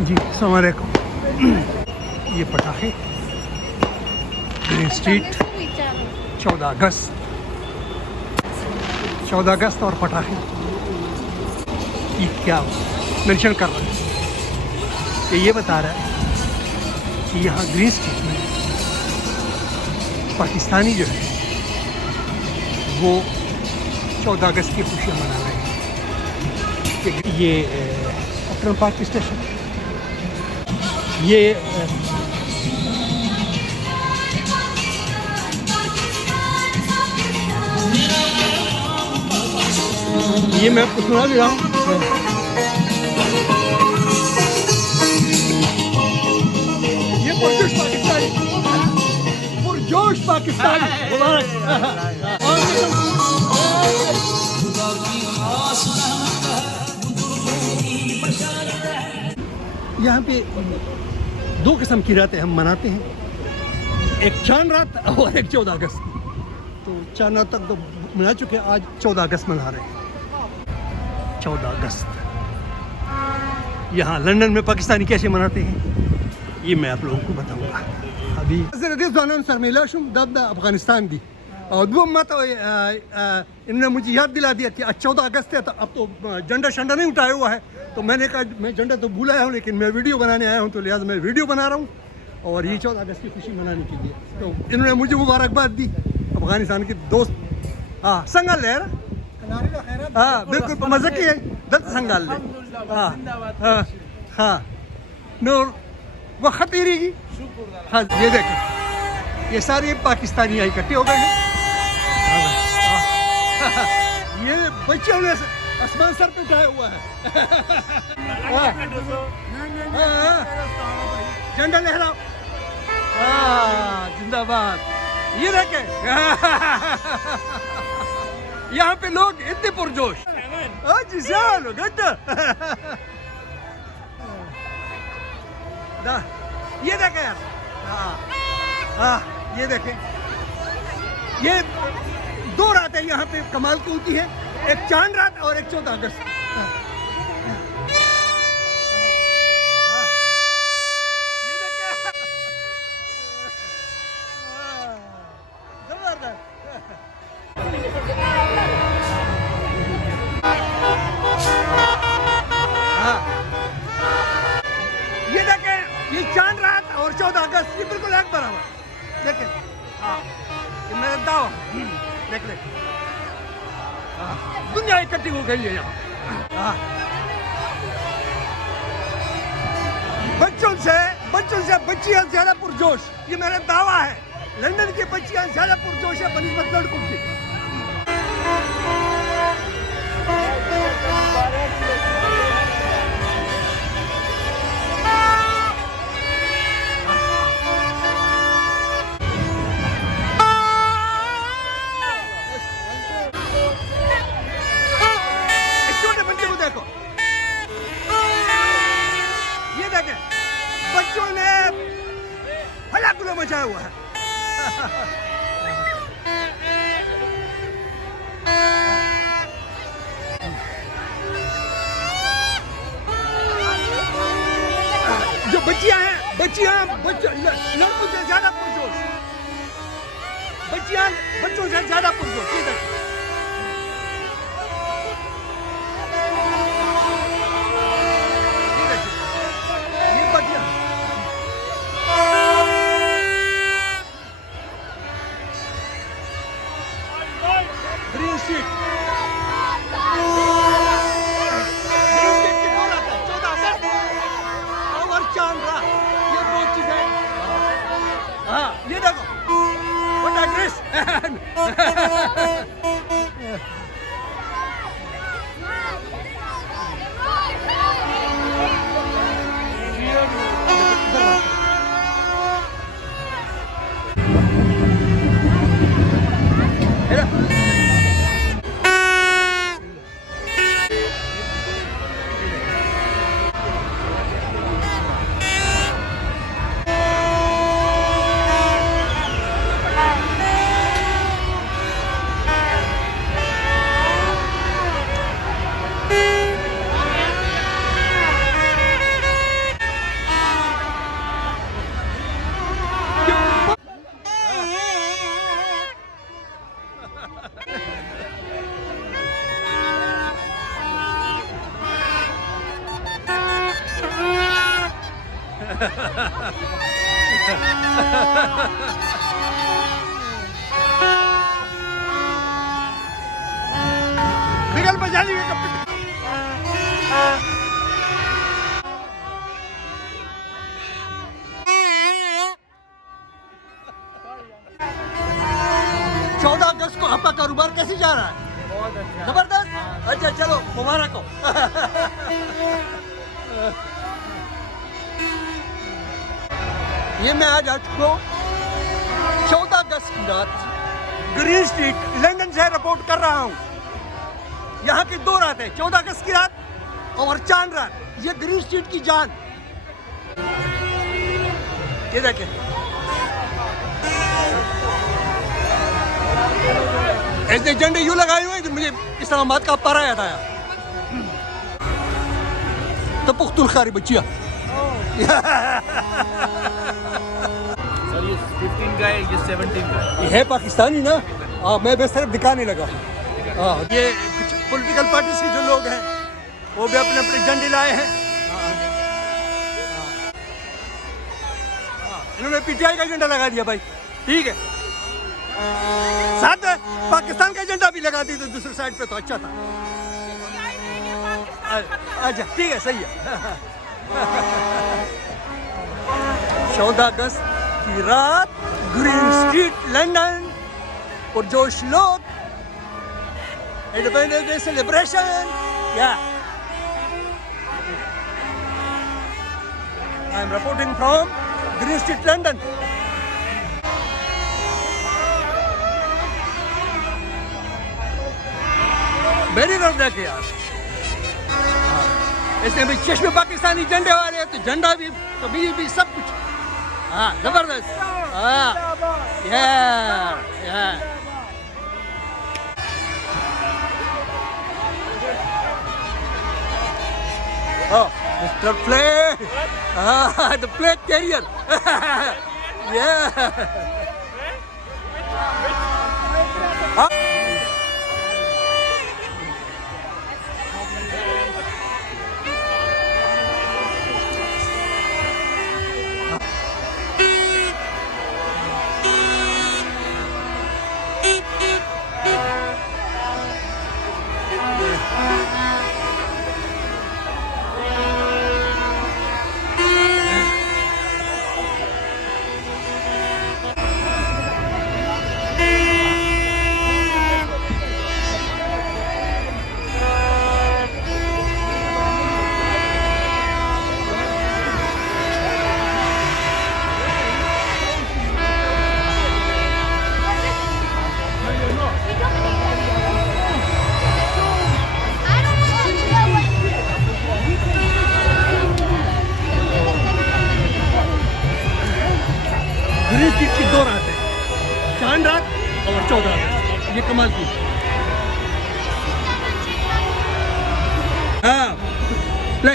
जी अस्सलाम वालेकुम। ये पटाखे ग्रीन स्ट्रीट 14 अगस्त और पटाखे ये क्या मेंशन कर रहा है कि ये बता रहा है कि यहाँ ग्रीन स्ट्रीट में पाकिस्तानी जो है वो 14 अगस्त की खुशियाँ मना रहे हैं। ये अपना पार्क स्टेशन ये मैं आपको सुना भी रहा हूँ। ये पुरजोश पाकिस्तानी यहाँ पे 2 किस्म की रातें हम मनाते हैं, एक चांद रात और एक 14 अगस्त। तो चांद रात तक तो मना चुके, आज 14 अगस्त मना रहे हैं। 14 अगस्त यहाँ लंदन में पाकिस्तानी कैसे मनाते हैं ये मैं आप लोगों को बताऊंगा। अभी सरमेला शुम दब अफगानिस्तान दी और दो मत इन्होंने मुझे याद दिला दिया कि आज 14 अगस्त है, तो अब तो झंडा शंडा नहीं उठाया हुआ है। तो मैंने कहा मैं झंडा तो भूल आया हूँ, लेकिन मैं वीडियो बनाने आया हूँ, तो लिहाजा मैं वीडियो बना रहा हूँ और ये 14 अगस्त की खुशी मनाने के लिए। तो इन्होंने मुझे मुबारकबाद दी, अफगानिस्तान के दोस्त। हाँ संगाल है, हाँ बिल्कुल मज़े की है, दल संगाल है। हाँ हाँ हाँ नूर वह खतीरी की। हाँ ये देखें, ये सारे पाकिस्तानी यहाँ इकट्ठे हो गए हैं। ये बच्चों ने आसमान सर पे उठाया हुआ है। झंडा लहराओ, जिंदाबाद। ये देखें यहाँ पे लोग इतने पुरजोश। जी साल ये देखें यार, ये देखें, ये 2 रातें यहाँ पे कमाल की होती है, एक चांद रात और एक 14 अगस्त। ये देखें, ये चांद रात और 14 अगस्त ये बिल्कुल एक बराबर। देखें, हाँ ये मेरा दावा, देख ले, दुनिया इकट्ठी हो गई है यहाँ। बच्चों से बच्चियाँ ज्यादा पुरजोश, ये मेरा दावा है। लंदन की बच्चियाँ ज्यादा पुरजोश है बनिस्बत लड़कों की। बच्चों ने हल्ला मचाया हुआ है। जो बच्चियां हैं, लड़कों से ज्यादा पुरजोश, बच्चियां बच्चों से ज्यादा पुरजोश। ग्रीन स्ट्रीट की 2 रातें, 14 अगस्त और चांद रात, ये 2 चीजें। हाँ ये देखो बड़ा ड्रेस। बिगल बजा ली अगस्त को आपका कारोबार कैसे जा रहा है? बहुत अच्छा, जबरदस्त। अच्छा चलो मुबारक हो। ये मैं आज को 14 अगस्त की रात ग्रीन स्ट्रीट लंदन से रिपोर्ट कर रहा हूँ। यहाँ की 2 रात है, 14 अगस्त की रात और चांद रात। ये ग्रीन स्ट्रीट की जान। ये देखें, ऐसे झंडे यूं लगाए हुए हैं कि मुझे इस्लामाबाद का पारा याद आया। तो पुख्तुलखारी बच्चिया। सर ये 15 का है, ये 17 का है। ये है पाकिस्तानी ना? हाँ, मैं बस सिर्फ दिखाने लगा। हाँ, ये कुछ पॉलिटिकल पार्टी के जो लोग हैं वो भी अपने अपने झंडे लाए हैं। इन्होंने पीटीआई का झंडा लगा दिया भाई, ठीक है। साथ पाकिस्तान का झंडा भी लगा दी तो दूसरी साइड पे तो अच्छा था। अच्छा ठीक है, सही है। 14 अगस्त की रात ग्रीन स्ट्रीट लंदन, और जोश लोग, इंडिपेंडेंस डे सेलिब्रेशन। या I am reporting from Green Street London. मेरी तरफ देखे यार, इसमें भी चश्मे पाकिस्तानी झंडे वाले हैं, तो झंडा भी कभी भी सब कुछ। हाँ जबरदस्त। हाँ या oh Mr. Flag, the flag carrier. Yeah. Green street की 2 रात है, चांद रात और 14 रात। ये कमाल की। हाँ ले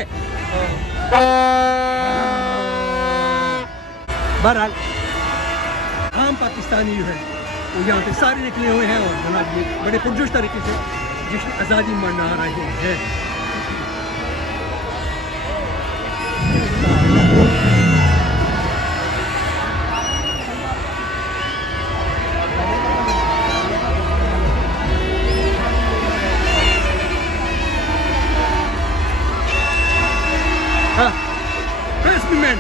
बहरहाल आम पाकिस्तानी जो है वो यहाँ पे सारे निकले हुए हैं और जनाब ये बड़े पुरजोश तरीके से जश्न आज़ादी मना रहे हैं। Man.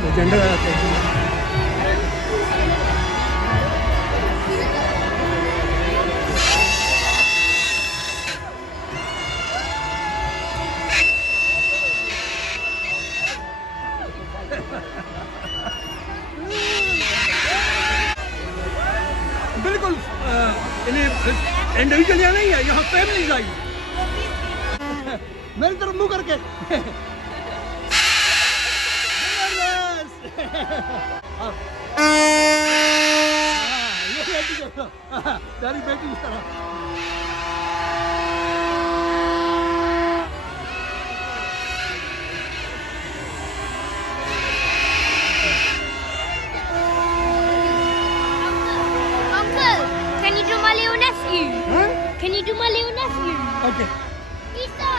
तो झंडा लगाते हैं। बिल्कुल इंडिविजुअल यहाँ नहीं है, यहाँ फैमिलीज आई मेरी तरफ मुंह करके। तेरी बेटी इस तरह। nephew? Huh? Can you do my little nephew? Okay. Isa,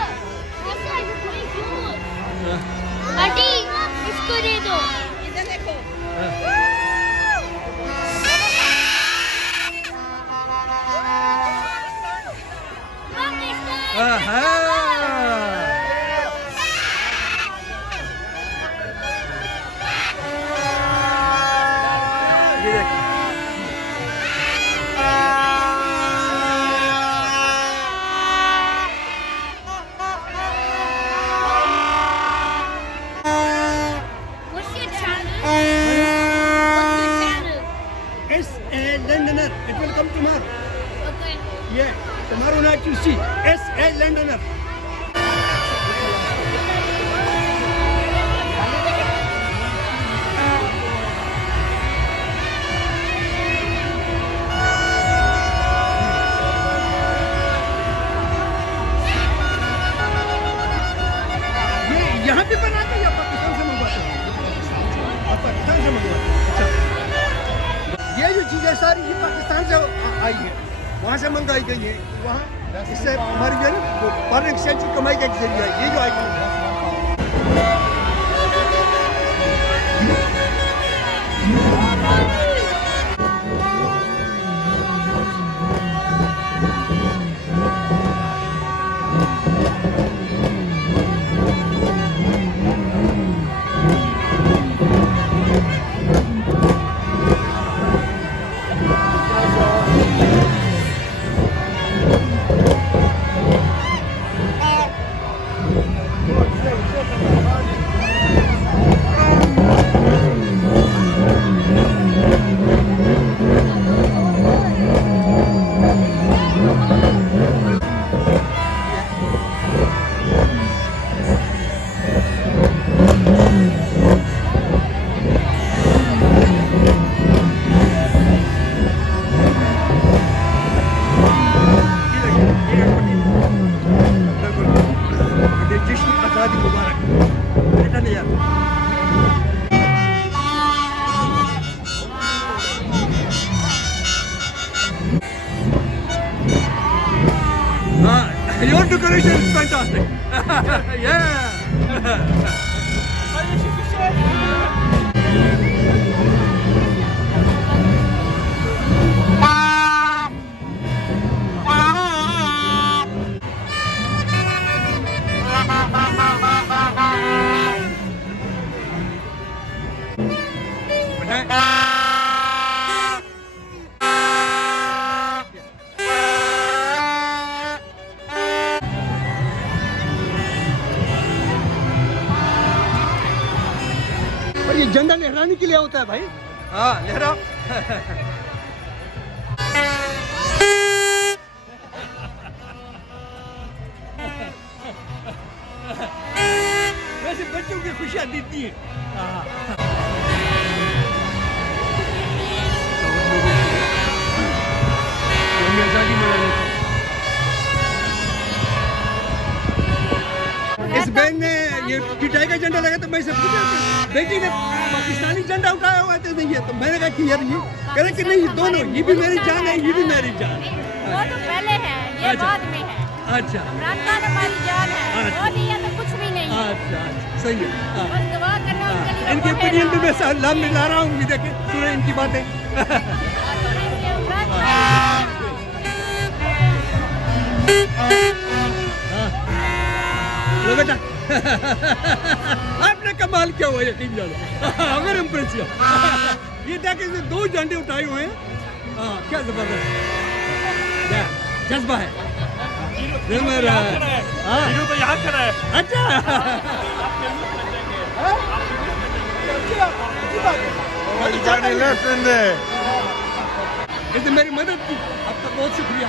you play yours. Auntie, इसको दे दो. इधर देखो. ये देख What's your channel? What's your channel? SA Londoner. It will come tomorrow. Okay. Yeah, tomorrow night you see SA Londoner. ये यहाँ पे बनाते हैं या पाकिस्तान से मंगवाते हैं? आप पाकिस्तान से मंगवाते हैं? अच्छा। ये जो चीज़ें सारी ये पाकिस्तान से आई है, वहाँ से मंगाई गई है, वहाँ इससे हमारी जो है ना फॉरेन एक्सचेंज की कमाई का एक जरिया है, ये जो आइटम है। जश्न आज़ादी मुबारक बेटा नहीं यार your decoration is fantastic. Yeah. और ये झंडा लहराने के लिए होता है भाई। हाँ लहरा वैसे बच्चों की खुशियाँ देती है। आजादी मनाने की इस बहन ने ये पिटाई का झंडा लगा तो मैं से पूछा कि बेटी ने पाकिस्तानी झंडा उठाया हुआ तो नहीं है, तो मैंने कहा कि यार ये कह रहे कि नहीं दोनों, ये भी मेरी जान है ये भी मेरी जान है। वो तो पहले है, ये अच्छा। बाद में है। अच्छा इमरान खान हमारी जान है, अच्छा। वो नहीं है तो कुछ भी नहीं है। अच्छा सही है। हाँ। बस दुआ करना उनके लिए। इनके ओपिनियन भी मैं सलाम मिला रहा हूँ, देखे सुने इनकी बातें। लो बेटा आपने कमाल किया हुआ यकीन जानो अगर इम्प्रेस किया ये देखे इसने 2 झंडे उठाए हुए हैं। हाँ क्या जबरदस्त जज्बा है दिल में रहा है। हाँ तो यहाँ खड़ा है। अच्छा इसने मेरी मदद की, आपका बहुत शुक्रिया।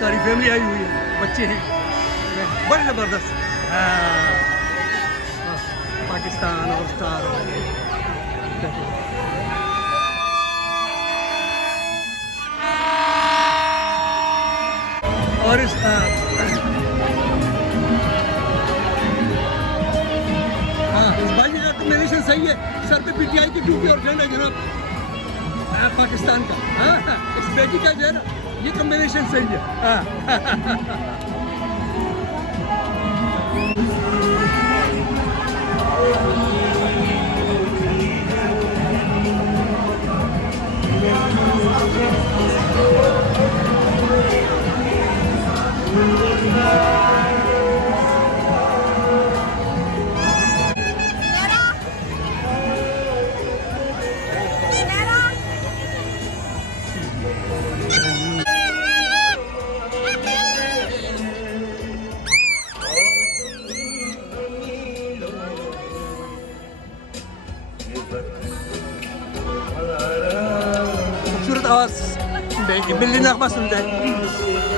सारी फैमिली आई हुई है बच्चे हैं बड़े ज़बरदस्त पाकिस्तान और स्टार और इस भाई का कॉम्बिनेशन सही है सर पे पीटीआई की टोपी और झंडा जनाब पाकिस्तान का इस बेटी का जो है ना ये कॉम्बिनेशन सही है खूबसूरत आवाज बिल्ली नगमा सुनते हैं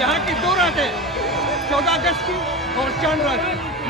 यहाँ की 2 रातें 14 अगस्त की और चांद रात की